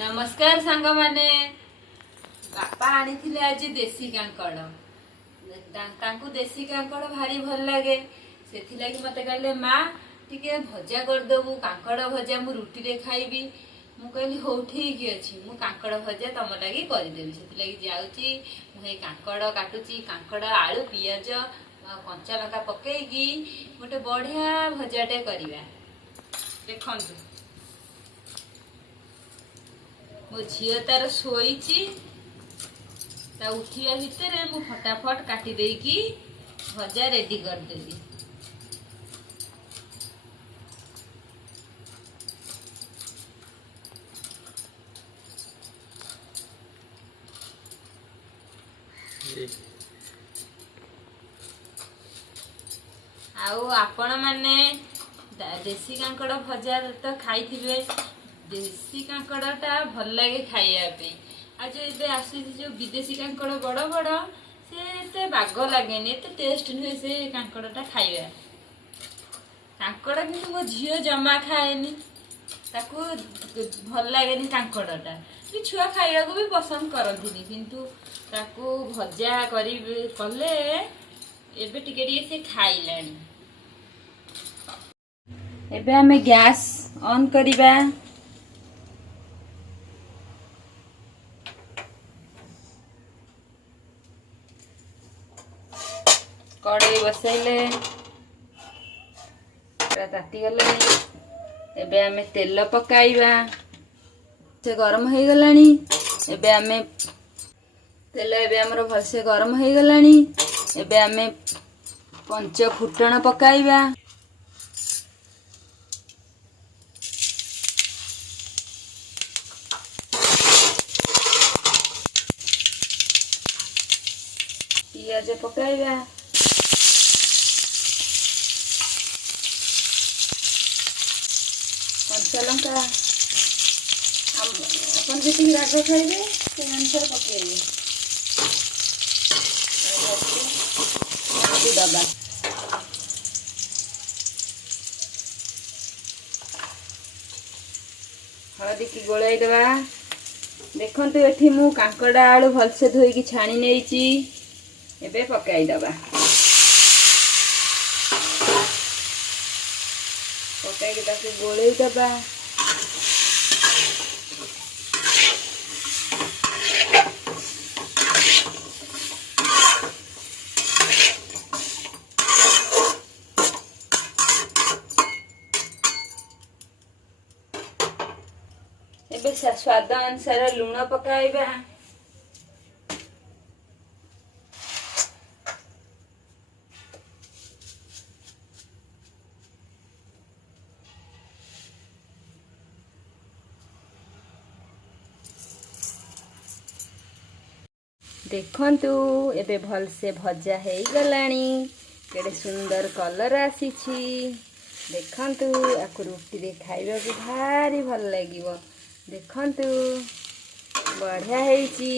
नमस्कार सांग माने बापा आनी आज देसी कांकड़ देसी कांकड़ भारी भल लगे से मत कहले माँ टिके भजा करदेबू कांकड़ भजा मु रुटी रे खाइबी मु कहली हो ठीक अच्छी मु कांकड़ भजा तुम लगी करदेवी से जाऊँगी मुझे कांकड़ काटुची कांकड़ आलू पियाज कंचा लंका पकईकी गोटे बढ़िया भजाटे करवा देखु मो झील तार शोची उठिया भितर मु फटाफट काटी देकी भजा रेडी करदेली। आउ आपण माने देसी कांकड़ भजा तो खाई देसी कांकड़टा भल लगे खाइबा आज ये आसी जो विदेशी कांकड़ बड़ बड़ से बाग लगे टेस्ट नुहे से कांकड़टा खाइबा कांकड़ कि मो झील जमा खाएनी ताकू भल लगे कांकड़टा छुआ खाइबा को भी पसंद करती किंतु ताकू भजा कले एबे टिके से खाइलानी। एबे आमे गैस ऑन करिबा कड़े बसैले ताती गले एबे आमे तेल पकाइबा से गरम हो गलानी एबे आमे तेल एबे हमर भलसे गरम हो गलानी एबे आमे पंच फुटण पकाइबा पियाज पकाइबा कंचा लंका अपन जी राग खाइबे से अनुसार पकड़े दबा हलदी की गोलाई दबा देखु ये मु कांकड़ा आलू भलसे धोईकी छाणी नहीं एबे पकाई दबा पकाई ताके गोलाई दबा एबे स्वाद अनुसार लुण पकाइबा देखंतु एबे भल से भजा है गलानी केडे सुंदर कलर आसीछि देखंतु आकु रुटी रे खाइबा को भारी भल लागिवो देखंतु बढ़िया हेची।